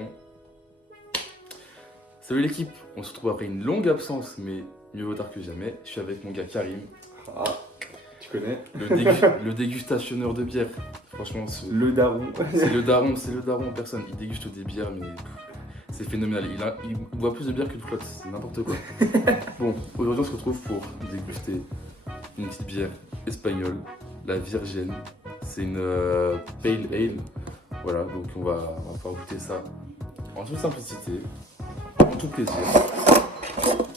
bon. Salut l'équipe, on se retrouve après une longue absence, mais mieux vaut tard que jamais. Je suis avec mon gars Karim, Ah, tu connais. le dégustationneur de bière. Franchement, Le daron. c'est le daron en personne. Il déguste des bières, mais c'est phénoménal. Il boit plus de bière que de flotte, c'est n'importe quoi. Bon, aujourd'hui on se retrouve pour déguster une petite bière espagnole, la Virgen. C'est une Pale Ale. Voilà, donc on va pouvoir goûter ça en toute simplicité, en tout plaisir.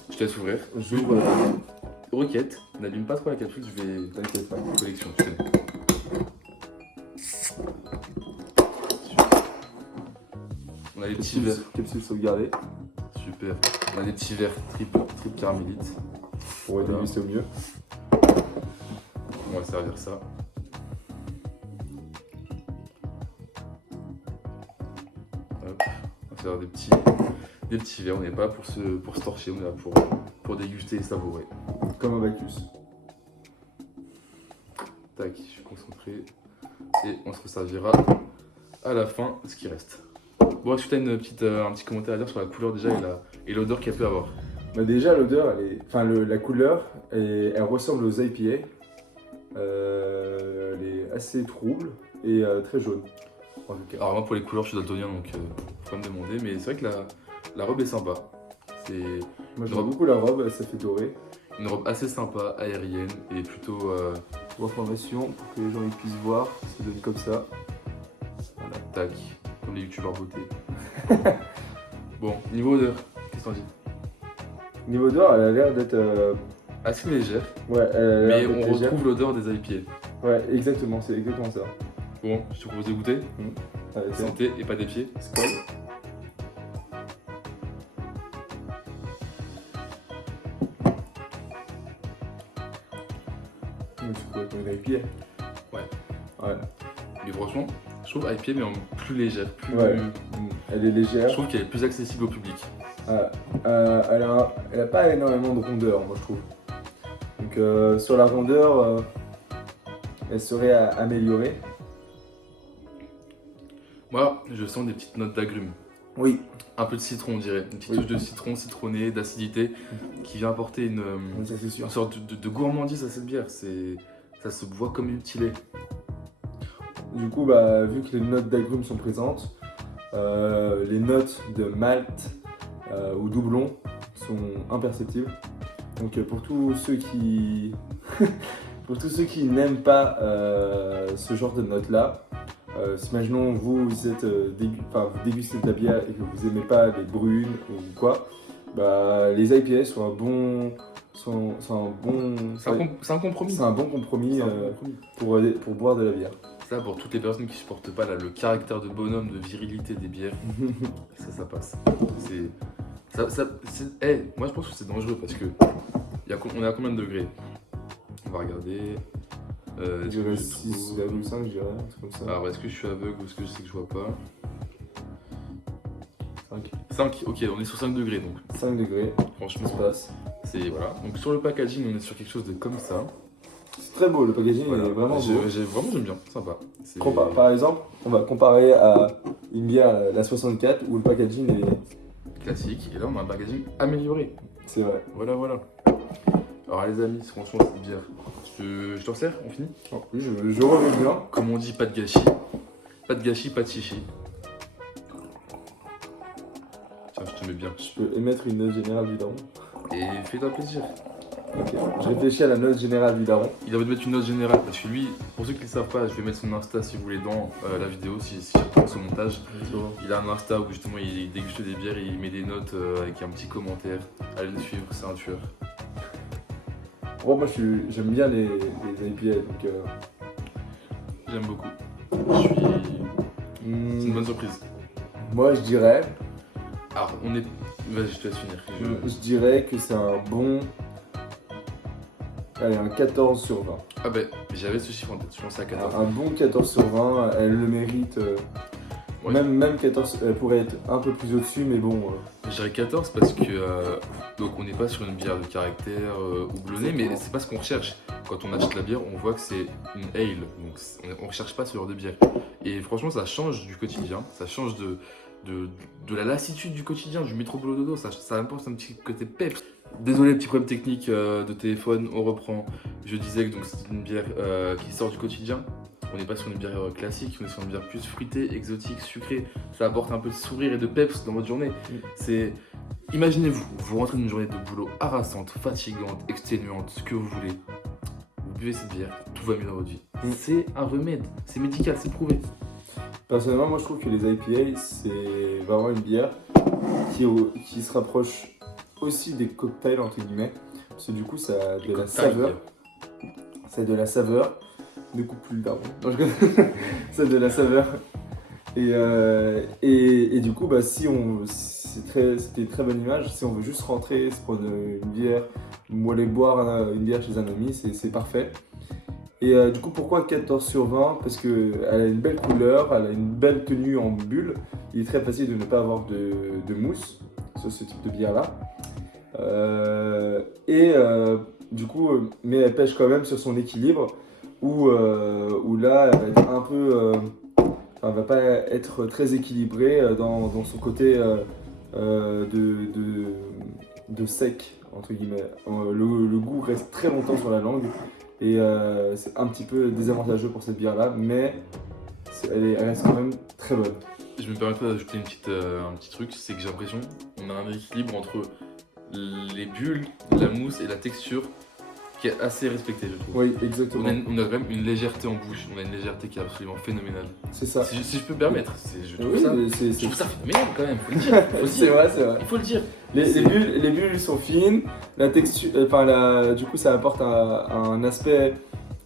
Je te laisse ouvrir. J'ouvre la Roquette, n'allume pas trop la capsule, je vais. T'inquiète pas. Collection, je connais. On a des petits verres. Capsule sauvegardée Super. On a des petits verres triple caramélite. pour Voilà. déguster au mieux. On va servir ça. Hop. On va faire des petits verres. On n'est pas pour se torcher, on est là pour déguster et savourer. Comme un Bacchus. Tac, je suis concentré. Et on se resservira à la fin ce qui reste. Bon, est-ce que tu as un petit commentaire à dire sur la couleur déjà et l'odeur qu'elle peut avoir? Bah déjà l'odeur, la couleur, elle ressemble aux IPA. Elle est assez trouble et très jaune. En tout cas. Alors moi pour les couleurs je suis daltonien donc faut pas me demander, mais c'est vrai que la robe est sympa. C'est Moi j'aime beaucoup la robe, ça fait doré. une robe assez sympa, aérienne et plutôt... Pour information, pour que les gens ils puissent voir, ça donne comme ça. voilà, tac, comme les youtubeurs beauté. Bon, niveau odeur, qu'est-ce qu'on dit? Niveau odeur, elle a l'air d'être. Assez légère, Ouais, elle a mais l'air d'être on légère. retrouve l'odeur des IPA. Ouais, exactement, c'est exactement ça. Bon, je te propose de goûter, Allez, c'est bon. santé et pas des pieds. Skol. Tu pourrais prendre une IPA. Ouais. Ouais. Mais franchement, je trouve IPA mais en plus légère, plus... Ouais. Elle est légère. Je trouve qu'elle est plus accessible au public. Elle a pas énormément de rondeur, moi je trouve. Donc sur la rondeur, elle serait à améliorer. Moi, je sens des petites notes d'agrumes. Oui. Un peu de citron, on dirait. Une petite Oui. touche de citron, citronné, d'acidité, qui vient apporter une Ça c'est sûr. sorte de gourmandise à cette bière. Ça se boit comme une petite lait. Du coup, bah, vu que les notes d'agrumes sont présentes, les notes de malt ou doublon sont imperceptibles. Donc pour tous ceux qui pour tous ceux qui n'aiment pas ce genre de notes-là, imaginons vous êtes vous dégustez de la bière et que vous n'aimez pas les brunes ou quoi, bah, les IPA sont un bon C'est un compromis. c'est un bon compromis C'est un bon compromis. pour boire de la bière. Ça, pour toutes les personnes qui supportent pas là, le caractère de bonhomme, de virilité des bières, ça passe. Moi je pense que c'est dangereux parce que on est à combien de degrés? On va regarder. Je Est-ce dirais que je trouve- 6,5, je dirais, un truc comme ça. Alors est-ce que je suis aveugle ou est-ce que je sais que je vois pas? 5. 5, ok, on est sur 5 degrés donc 5 degrés, franchement ça se passe. c'est voilà. Donc sur le packaging on est sur quelque chose de comme ça. C'est très beau, le packaging Voilà. est vraiment beau. J'aime bien, sympa. C'est Par exemple, on va comparer à une bière, la 64, où le packaging est. classique. Et là on a un packaging amélioré. C'est vrai. Voilà. Alors les amis, franchement cette bière, je t'en sers, on finit? Oui, je reviens bien. Comme on dit, pas de gâchis. Pas de gâchis, pas de chichi. Tiens, je te mets bien. Je peux émettre une note générale du daron. Et fais-toi plaisir. Ok. Je réfléchis à la note générale du daron. Il avait de mettre une note générale parce que lui, pour ceux qui ne le savent pas, je vais mettre son Insta si vous voulez dans la vidéo, si je reprends ce montage. Il a un Insta où justement il déguste des bières et il met des notes avec un petit commentaire. Allez le suivre, c'est un tueur. Bon, moi j'aime bien les IPA, donc. J'aime beaucoup. C'est une bonne surprise. Moi je dirais. Alors, on est. Vas-y, je te laisse finir. Je dirais que c'est un bon. Allez, un 14 sur 20. Ah ben, j'avais ce chiffre en tête, je pensais à 14. Un bon 14 sur 20, elle le mérite. Ouais. Même 14, elle pourrait être un peu plus au-dessus, mais bon. Je dirais 14 parce que donc on n'est pas sur une bière de caractère houblonnée, mais c'est pas ce qu'on recherche. Quand on achète la bière, on voit que c'est une ale, donc on recherche pas ce genre de bière. Et franchement, ça change du quotidien, ça change de la lassitude du quotidien, du métro boulot dodo, ça apporte un petit côté peps. Désolé, petit problème technique de téléphone, on reprend. Je disais que donc c'est une bière qui sort du quotidien. On n'est pas sur une bière classique, on est sur une bière plus fruitée, exotique, sucrée. Ça apporte un peu de sourire et de peps dans votre journée. C'est... Imaginez-vous, vous rentrez d'une journée de boulot harassante, fatigante, exténuante, ce que vous voulez. Vous buvez cette bière, tout va mieux dans votre vie. C'est un remède, c'est médical, c'est prouvé. Personnellement, moi je trouve que les IPA, c'est vraiment une bière qui se rapproche aussi des cocktails, entre guillemets. Parce que du coup, ça a de la saveur. Ça a de la saveur. Ne coupe plus le pardon. Non, je connais. Ça a de la saveur. Et du coup, bah, c'était une très bonne image. Si on veut juste rentrer, se prendre une bière, ou aller boire une bière chez un ami, c'est parfait. Et du coup, pourquoi 14 sur 20? Parce qu'elle a une belle couleur, elle a une belle tenue en bulle. Il est très facile de ne pas avoir de mousse sur ce type de bière-là. Du coup, mais elle pêche quand même sur son équilibre, où là, elle va être un peu... elle va pas être très équilibrée dans son côté de sec, entre guillemets. Le goût reste très longtemps sur la langue. Et c'est un petit peu désavantageux pour cette bière-là, mais elle reste quand même très bonne. Je me permettrai d'ajouter un petit truc, c'est que j'ai l'impression qu'on a un équilibre entre les bulles, la mousse et la texture qui est assez respecté, je trouve. Oui, exactement. On a quand même une légèreté en bouche, on a une légèreté qui est absolument phénoménale. C'est ça. Si je peux me permettre, je trouve oui, je trouve ça phénoménal quand même, faut le dire. C'est vrai, c'est vrai. Il faut le dire. Les bulles sont fines, la texture, du coup ça apporte un aspect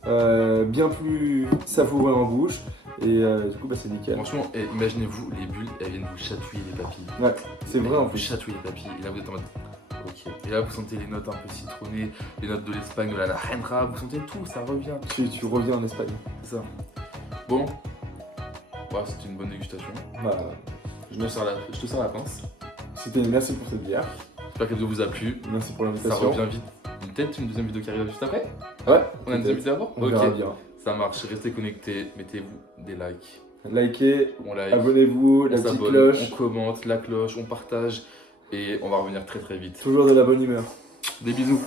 bien plus savoureux en bouche et du coup bah, c'est nickel. Franchement, imaginez-vous, les bulles, elles viennent vous chatouiller les papilles. Ouais, c'est vrai en Vous plus. chatouiller les papilles, et là vous êtes en mode ok. Et là vous sentez les notes un peu citronnées, les notes de l'Espagne, de la naranja, vous sentez tout, ça revient. Tu reviens en Espagne. C'est ça. Bon, ouais, c'était une bonne dégustation. Bah, Je te sers la pince. merci pour cette bière. J'espère qu'elle vous a plu. Merci pour Ça l'invitation. revient vite. Peut-être une deuxième vidéo qui arrive juste après. Ouais, On a une deuxième vidéo avant. on verra bien. Ça marche, restez connectés, mettez-vous des likes. Likez, On like, abonnez-vous, on la petite s'abonne, cloche. on commente, la cloche, on partage et on va revenir très très vite. Toujours de la bonne humeur. Des bisous.